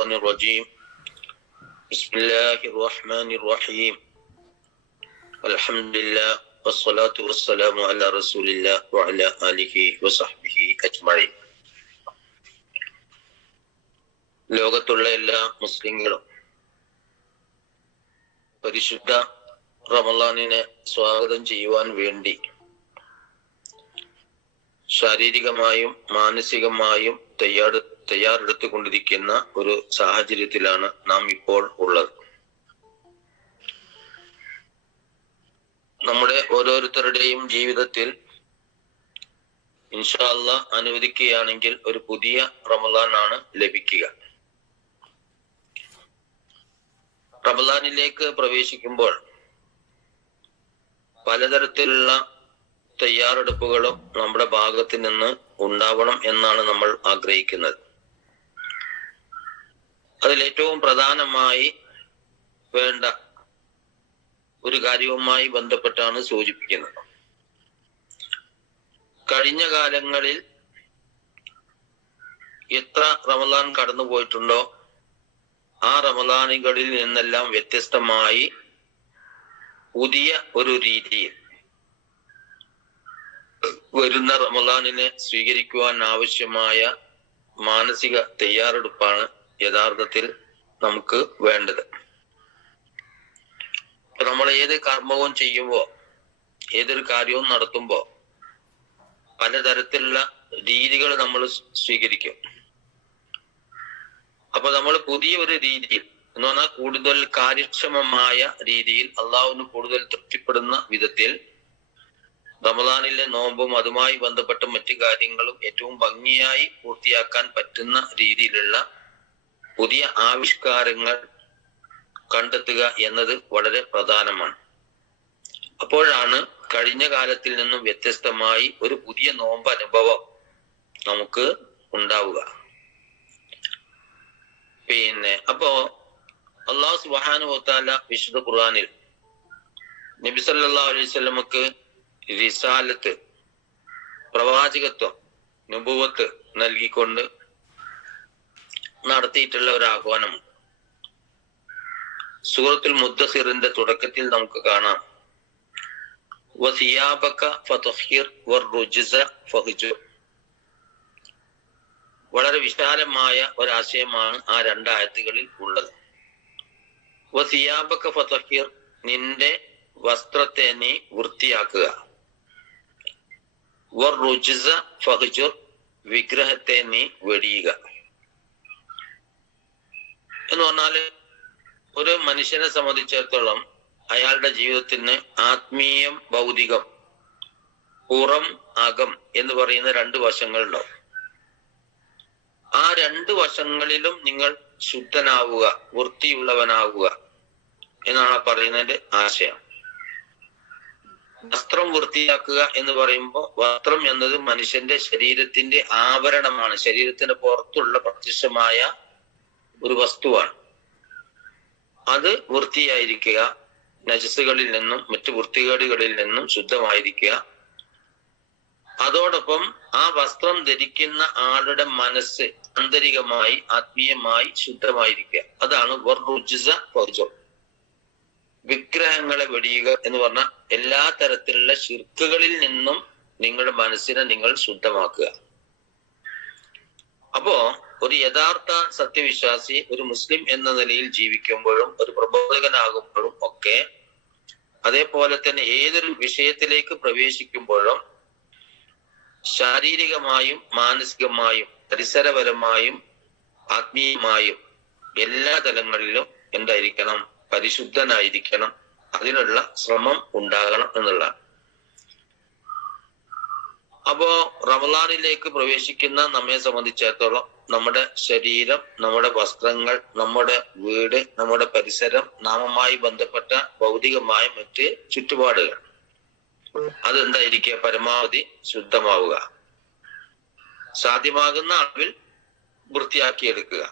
الشيطان الرجيم بسم الله الرحمن الرحيم الحمد لله والصلاة والسلام على رسول الله وعلى آله وصحبه أجمعين. ലോകത്തുള്ള എല്ലാ മുസ്ലിങ്ങളും പരിശുദ്ധ റമളാനിനെ സ്വാഗതം ചെയ്യുവാൻ വേണ്ടി ശാരീരികമായും മാനസികമായും തയ്യാറെടുത്തുകൊണ്ടിരിക്കുന്ന ഒരു സാഹചര്യത്തിലാണ് നാം ഇപ്പോൾ ഉള്ളത്. നമ്മുടെ ഓരോരുത്തരുടെയും ജീവിതത്തിൽ ഇൻഷാ അല്ലാഹ് അനുവദിക്കുകയാണെങ്കിൽ ഒരു പുതിയ റമളാനാണ് ലഭിക്കുക. റമളാനിലേക്ക് പ്രവേശിക്കുമ്പോൾ പലതരത്തിലുള്ള തയ്യാറെടുപ്പുകളും നമ്മുടെ ഭാഗത്ത് നിന്ന് ഉണ്ടാവണം എന്നാണ് നമ്മൾ ആഗ്രഹിക്കുന്നത്. അതിലേറ്റവും പ്രധാനമായി വേണ്ട ഒരു കാര്യവുമായി ബന്ധപ്പെട്ടാണ് സൂചിപ്പിക്കുന്നത്. കഴിഞ്ഞ കാലങ്ങളിൽ എത്ര റമളാൻ കടന്നു പോയിട്ടുണ്ടോ ആ റമളാനുകളിൽ നിന്നെല്ലാം വ്യത്യസ്തമായി പുതിയ ഒരു രീതിയിൽ വരുന്ന റമളാനിനെ സ്വീകരിക്കുവാൻ ആവശ്യമായ മാനസിക തയ്യാറെടുപ്പാണ് യഥാർത്ഥത്തിൽ നമുക്ക് വേണ്ടത്. നമ്മൾ ഏത് കർമ്മവും ചെയ്യുമ്പോ, ഏതൊരു കാര്യവും നടത്തുമ്പോ പലതരത്തിലുള്ള രീതികൾ നമ്മൾ സ്വീകരിക്കും. അപ്പൊ നമ്മൾ പുതിയ ഒരു രീതിയിൽ എന്ന് പറഞ്ഞാൽ കൂടുതൽ കാര്യക്ഷമമായ രീതിയിൽ അള്ളാഹുവിന് കൂടുതൽ തൃപ്തിപ്പെടുന്ന വിധത്തിൽ റമളാനിലെ നോമ്പും അതുമായി ബന്ധപ്പെട്ട മറ്റു കാര്യങ്ങളും ഏറ്റവും ഭംഗിയായി പൂർത്തിയാക്കാൻ പറ്റുന്ന രീതിയിലുള്ള പുതിയ ആവിഷ്കാരങ്ങൾ കണ്ടെത്തുക എന്നത് വളരെ പ്രധാനമാണ്. അപ്പോഴാണ് കഴിഞ്ഞ കാലത്തിൽ നിന്നും വ്യത്യസ്തമായി ഒരു പുതിയ നോമ്പ് അനുഭവം നമുക്ക് ഉണ്ടാവുക. അപ്പോ അല്ലാഹു സുബ്ഹാനഹു വ തആല വിശുദ്ധ ഖുർആനിൽ നബി സല്ലല്ലാഹു അലൈഹി വസല്ലമക്ക് റിസാലത്ത്, പ്രവാചകത്വം, നബുവത്ത് നൽകിക്കൊണ്ട് നടത്തിയിട്ടുള്ള ഒരു ആഹ്വാനമുണ്ട്. സൂറത്തുൽ മുദ്ദസിറിന്റെ തുടക്കത്തിൽ നമുക്ക് കാണാം, വസിയാബക ഫതഹിർ വറുജ്സ ഫഹ്ജുർ. വളരെ വിശാലമായ ഒരാശയമാണ് ആ രണ്ടായത്തുകളിൽ ഉള്ളത്. വസിയാബക ഫതഹിർ, നിന്റെ വസ്ത്രത്തെ നീ വൃത്തിയാക്കുക. വറുജ്സ ഫഹ്ജുർ, വിഗ്രഹത്തെ നീ വെടിയുക. എന്ന് പറഞ്ഞാല് ഒരു മനുഷ്യനെ സംബന്ധിച്ചിടത്തോളം അയാളുടെ ജീവിതത്തിന് ആത്മീയം, ഭൗതികം, പുറം, അകം എന്ന് പറയുന്ന രണ്ട് വശങ്ങളുണ്ടാവും. ആ രണ്ട് വശങ്ങളിലും നിങ്ങൾ ശുദ്ധനാവുക, വൃത്തിയുള്ളവനാവുക എന്നാണ് പറയുന്നതിന്റെ ആശയം. വസ്ത്രം വൃത്തിയാക്കുക എന്ന് പറയുമ്പോൾ വസ്ത്രം എന്നത് മനുഷ്യന്റെ ശരീരത്തിന്റെ ആവരണമാണ്, ശരീരത്തിന്റെ പുറത്തുള്ള പ്രത്യക്ഷമായ ഒരു വസ്തുവാണ്. അത് വൃത്തിയായിരിക്കുക, നജസുകളിൽ നിന്നും മറ്റു വൃത്തികേടുകളിൽ നിന്നും ശുദ്ധമായിരിക്കുക. അതോടൊപ്പം ആ വസ്ത്രം ധരിക്കുന്ന ആളുടെ മനസ്സ് ആന്തരികമായി, ആത്മീയമായി ശുദ്ധമായിരിക്കുക. അതാണ് വറുജ്സ ഫഹ്ജുർ, വിഗ്രഹങ്ങളെ വെടിയുക എന്ന് പറഞ്ഞാൽ എല്ലാ തരത്തിലുള്ള ശിർക്കുകളിൽ നിന്നും നിങ്ങളുടെ മനസ്സിനെ നിങ്ങൾ ശുദ്ധമാക്കുക. അപ്പോ ഒരു യഥാർത്ഥ സത്യവിശ്വാസി, ഒരു മുസ്ലിം എന്ന നിലയിൽ ജീവിക്കുമ്പോഴും ഒരു പ്രബോധകനാകുമ്പോഴും ഒക്കെ, അതേപോലെ തന്നെ ഏതൊരു വിഷയത്തിലേക്ക് പ്രവേശിക്കുമ്പോഴും ശാരീരികമായും മാനസികമായും പരിസരപരമായും ആത്മീയമായും എല്ലാ തലങ്ങളിലും എന്തായിരിക്കണം? പരിശുദ്ധനായിരിക്കണം. അതിനുള്ള ശ്രമം ഉണ്ടാകണം എന്നുള്ളതാണ്. അപ്പോ റമളാനിലേക്ക് പ്രവേശിക്കുന്ന നമ്മെ സംബന്ധിച്ചിടത്തോളം നമ്മുടെ ശരീരം, നമ്മുടെ വസ്ത്രങ്ങൾ, നമ്മുടെ വീട്, നമ്മുടെ പരിസരം, നാമുമായി ബന്ധപ്പെട്ട ഭൗതികമായ മറ്റ് ചുറ്റുപാടുകൾ, അതെന്തായിരിക്കുക? പരമാവധി ശുദ്ധമാവുക, സാധ്യമാകുന്ന അളവിൽ വൃത്തിയാക്കിയെടുക്കുക.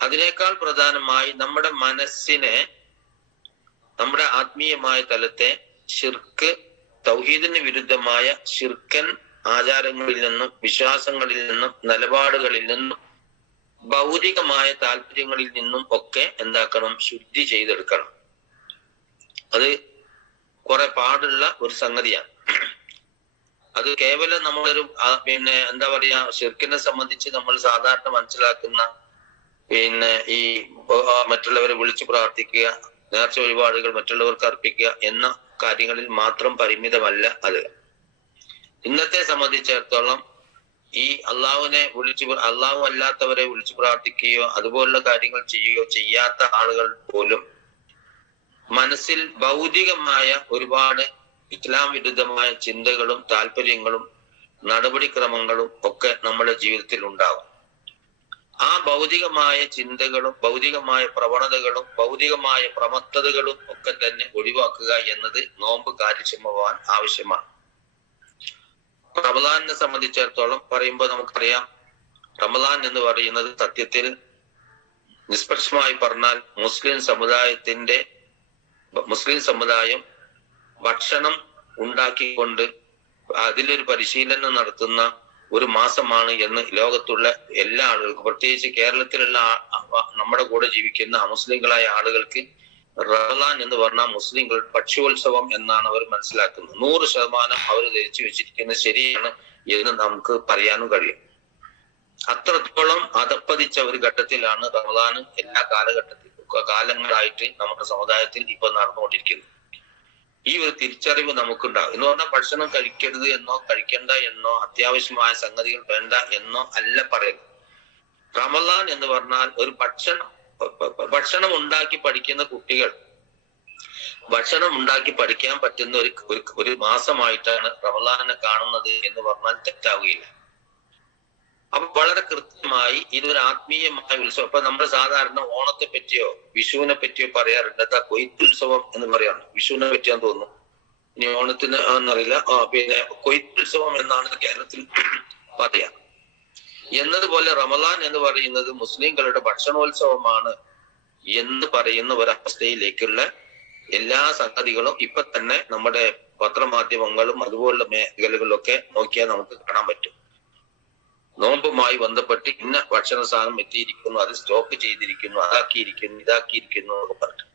അതിനേക്കാൾ പ്രധാനമായി നമ്മുടെ മനസ്സിനെ, നമ്മുടെ ആത്മീയമായ തലത്തെ ശിർക്ക്, തൗഹീദിന് വിരുദ്ധമായ ശിർക്കൻ ആചാരങ്ങളിൽ നിന്നും വിശ്വാസങ്ങളിൽ നിന്നും നിലപാടുകളിൽ നിന്നും ഭൗതികമായ താല്പര്യങ്ങളിൽ നിന്നും ഒക്കെ എന്താക്കണം, ശുദ്ധി ചെയ്തെടുക്കണം. അത് കുറെ പാടുള്ള ഒരു സംഗതിയാണ്. അത് കേവലം നമ്മളൊരു എന്താ പറയാ, ശിർക്കിനെ സംബന്ധിച്ച് നമ്മൾ സാധാരണ മനസ്സിലാക്കുന്ന ഈ മറ്റുള്ളവരെ വിളിച്ചു പ്രാർത്ഥിക്കുക, നേർച്ച വഴിപാടുകൾ മറ്റുള്ളവർക്ക് അർപ്പിക്കുക എന്ന കാര്യങ്ങളിൽ മാത്രം പരിമിതമല്ല അത്. ഇന്നത്തെ സംബന്ധിച്ചിടത്തോളം ഈ അള്ളാഹു അല്ലാത്തവരെ വിളിച്ചു പ്രാർത്ഥിക്കുകയോ അതുപോലുള്ള കാര്യങ്ങൾ ചെയ്യുകയോ ചെയ്യാത്ത ആളുകൾ പോലും മനസ്സിൽ ഭൗതികമായ ഒരുപാട് ഇസ്ലാം വിരുദ്ധമായ ചിന്തകളും താല്പര്യങ്ങളും നടപടിക്രമങ്ങളും ഒക്കെ നമ്മുടെ ജീവിതത്തിൽ ഉണ്ടാകും. ആ ഭൗതികമായ ചിന്തകളും ഭൗതികമായ പ്രവണതകളും ഭൗതികമായ പ്രമത്തതകളും ഒക്കെ തന്നെ ഒഴിവാക്കുക എന്നത് നോമ്പ് കാര്യക്ഷമമാവാൻ ആവശ്യമാണ്. റമദാനിനെ സംബന്ധിച്ചിടത്തോളം പറയുമ്പോൾ നമുക്കറിയാം, റമദാൻ എന്ന് പറയുന്നത് സത്യത്തിൽ നിഷ്പക്ഷമായി പറഞ്ഞാൽ മുസ്ലിം സമുദായം ഭക്ഷണം ഉണ്ടാക്കിക്കൊണ്ട് അതിലൊരു പരിശീലനം നടത്തുന്ന ഒരു മാസമാണ് എന്ന് ലോകത്തുള്ള എല്ലാ ആളുകൾക്കും, പ്രത്യേകിച്ച് കേരളത്തിലുള്ള നമ്മുടെ കൂടെ ജീവിക്കുന്ന അമുസ്ലിങ്ങളായ ആളുകൾക്ക് റമദാൻ എന്ന് പറഞ്ഞാൽ മുസ്ലിങ്ങളുടെ ഭക്ഷ്യോത്സവം എന്നാണ് അവർ മനസ്സിലാക്കുന്നത്. 100% അവർ ധരിച്ചു വെച്ചിരിക്കുന്നത് ശരിയാണ് എന്ന് നമുക്ക് പറയാനും കഴിയും. അത്രത്തോളം അധപ്പതിച്ച ഒരു ഘട്ടത്തിലാണ് റമദാൻ എല്ലാ കാലങ്ങളായിട്ട് നമ്മുടെ സമുദായത്തിൽ ഇപ്പൊ നടന്നുകൊണ്ടിരിക്കുന്നത്. ഈ ഒരു തിരിച്ചറിവ് നമുക്കുണ്ടാകും. എന്ന് പറഞ്ഞാൽ ഭക്ഷണം കഴിക്കരുത് എന്നോ കഴിക്കണ്ട എന്നോ അത്യാവശ്യമായ സംഗതികൾ വേണ്ട എന്നോ അല്ല പറയുന്നത്. റമദാൻ എന്ന് പറഞ്ഞാൽ ഒരു ഭക്ഷണം ഉണ്ടാക്കി പഠിക്കുന്ന കുട്ടികൾ ഭക്ഷണം ഉണ്ടാക്കി പഠിക്കാൻ പറ്റുന്ന ഒരു മാസമായിട്ടാണ് റമദാനെ കാണുന്നത് എന്ന് പറഞ്ഞാൽ തെറ്റാവുകയില്ല. അപ്പൊ വളരെ കൃത്യമായി ഇതൊരു ആത്മീയമായ ഉത്സവം. ഇപ്പൊ നമ്മൾ സാധാരണ ഓണത്തെ പറ്റിയോ വിഷുവിനെ പറ്റിയോ പറയാറുണ്ട്. അതാ കൊയ്ത്തുത്സവം എന്ന് പറയാറുണ്ട്. വിഷുവിനെ പറ്റിയാന്ന് തോന്നുന്നു, ഇനി ഓണത്തിന് എന്നറിയില്ല. പിന്നെ കൊയ്ത്തുത്സവം എന്നാണ് കേരളത്തിൽ പറയാ. എന്നതുപോലെ റമദാൻ എന്ന് പറയുന്നത് മുസ്ലിങ്ങളുടെ ഭക്ഷണോത്സവമാണ് എന്ന് പറയുന്ന ഒരവസ്ഥയിലേക്കുള്ള എല്ലാ സംഗതികളും ഇപ്പൊ തന്നെ നമ്മുടെ പത്രമാധ്യമങ്ങളും അതുപോലുള്ള മേഖലകളിലൊക്കെ നോക്കിയാൽ നമുക്ക് കാണാൻ പറ്റും. നോമ്പുമായി ബന്ധപ്പെട്ട് ഇന്ന ഭക്ഷണ സാധനം എത്തിയിരിക്കുന്നു, അത് സ്റ്റോക്ക് ചെയ്തിരിക്കുന്നു, അതാക്കിയിരിക്കുന്നു, ഇതാക്കിയിരിക്കുന്നു എന്നൊക്കെ പറഞ്ഞു.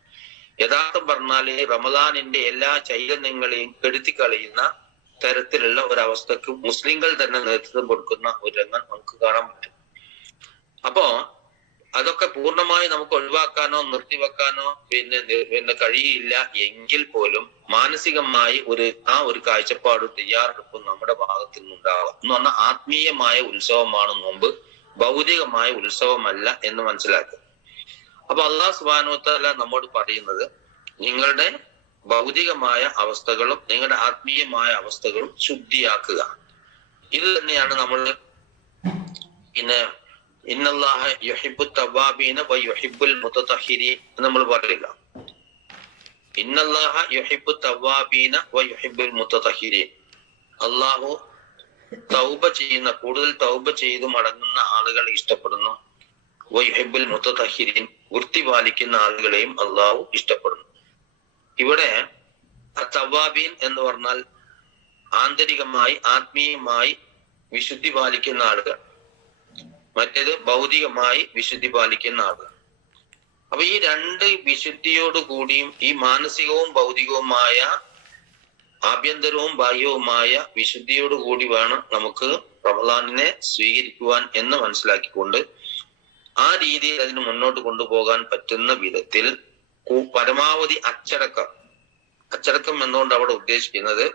യഥാർത്ഥം പറഞ്ഞാല് റമദാനിന്റെ എല്ലാ ചൈതന്യങ്ങളെയും കെടുത്തി കളയുന്ന തരത്തിലുള്ള ഒരവസ്ഥക്ക് മുസ്ലിങ്ങൾ തന്നെ നേതൃത്വം കൊടുക്കുന്ന ഒരു രംഗം നമുക്ക് കാണാൻ പറ്റും. അപ്പോ അതൊക്കെ പൂർണ്ണമായി നമുക്ക് ഒഴിവാക്കാനോ നിർത്തിവെക്കാനോ പിന്നെ കഴിയില്ല എങ്കിൽ പോലും മാനസികമായി ഒരു കാഴ്ചപ്പാടും തയ്യാറെടുപ്പും നമ്മുടെ ഭാഗത്തു നിന്നുണ്ടാവാം. എന്ന് പറഞ്ഞാൽ ആത്മീയമായ ഉത്സവമാണ് നോമ്പ്, ഭൗതികമായ ഉത്സവമല്ല എന്ന് മനസ്സിലാക്കുക. അപ്പൊ അല്ലാഹു സുബ്ഹാനഹു വ തആല നമ്മോട് പറയുന്നത്, നിങ്ങളുടെ ഭൗതികമായ അവസ്ഥകളും നിങ്ങളുടെ ആത്മീയമായ അവസ്ഥകളും ശുദ്ധിയാക്കുക. ഇത് തന്നെയാണ് നമ്മൾ പിന്നെ ഇന്നല്ലാഹ യുഹിബ്ബു തവ്വാബീന വ യുഹിബ്ബുൽ മുതതഹിരീൻ നമ്മൾ പറയില്ല. ഇന്നല്ലാഹ യുഹിബ്ബു തവ്വാബീന വ യുഹിബ്ബുൽ മുതതഹിരീൻ. അല്ലാഹു കൂടുതൽ തൗബ ചെയ്ത് മടങ്ങുന്ന ആളുകളെ ഇഷ്ടപ്പെടുന്നു. വ യുഹിബ്ബുൽ മുതതഹിരീൻ, വൃത്തി പാലിക്കുന്ന ആളുകളെയും അല്ലാഹു ഇഷ്ടപ്പെടുന്നു. ഇവിടെ തവ്വാബീൻ എന്ന് പറഞ്ഞാൽ ആന്തരികമായി ആത്മീയമായി വിശുദ്ധി പാലിക്കുന്ന ആളുകൾ, മറ്റേത് ഭൗതികമായി വിശുദ്ധി പാലിക്കുന്ന ആളുകൾ. അപ്പൊ ഈ രണ്ട് വിശുദ്ധിയോട് കൂടിയും ഈ മാനസികവും ഭൗതികവുമായ ആഭ്യന്തരവും ബാഹ്യവുമായ വിശുദ്ധിയോട് കൂടി വേണം നമുക്ക് റമദാനിനെ സ്വീകരിക്കുവാൻ എന്ന് മനസ്സിലാക്കിക്കൊണ്ട് ആ രീതിയിൽ അതിന് മുന്നോട്ട് കൊണ്ടുപോകാൻ പറ്റുന്ന വിധത്തിൽ പരമാവധി അച്ചടക്കം എന്നുകൊണ്ട് അവിടെ ഉദ്ദേശിക്കുന്നത്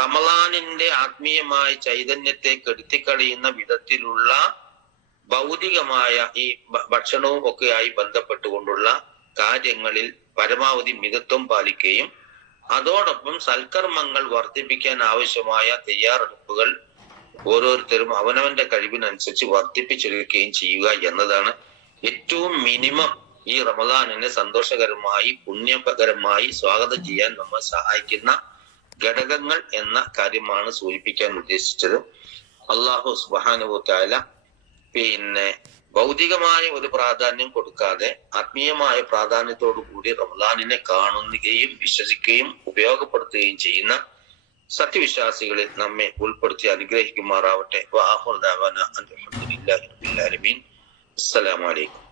റമദാനിന്റെ ആത്മീയമായ ചൈതന്യത്തെ കെടുത്തിക്കളയുന്ന വിധത്തിലുള്ള ഭൗതികമായ ഈ ഭക്ഷണവും ഒക്കെയായി ബന്ധപ്പെട്ടുകൊണ്ടുള്ള കാര്യങ്ങളിൽ പരമാവധി മിതത്വം പാലിക്കുകയും അതോടൊപ്പം സൽക്കർമ്മങ്ങൾ വർദ്ധിപ്പിക്കാൻ ആവശ്യമായ തയ്യാറെടുപ്പുകൾ ഓരോരുത്തരും അവനവന്റെ കഴിവിനനുസരിച്ച് വർദ്ധിപ്പിച്ചെടുക്കുകയും ചെയ്യുക എന്നതാണ് ഏറ്റവും മിനിമം ഈ റമദാനിനെ സന്തോഷകരമായി പുണ്യകരമായി സ്വാഗതം ചെയ്യാൻ നമ്മെ സഹായിക്കുന്ന ഘടകങ്ങൾ എന്ന കാര്യമാണ് സൂചിപ്പിക്കാൻ ഉദ്ദേശിച്ചത്. അല്ലാഹു സുബ്ഹാനഹു വ തആല പിന്നെ ഭൗതികമായ ഒരു പ്രാധാന്യം കൊടുക്കാതെ ആത്മീയമായ പ്രാധാന്യത്തോടു കൂടി റമദാനിനെ കാണുകയും വിശ്വസിക്കുകയും ഉപയോഗപ്പെടുത്തുകയും ചെയ്യുന്ന സത്യവിശ്വാസികളിൽ നമ്മെ ഉൾപ്പെടുത്തി അനുഗ്രഹിക്കുമാറാവട്ടെ. അസ്സലാമു അലൈക്കും.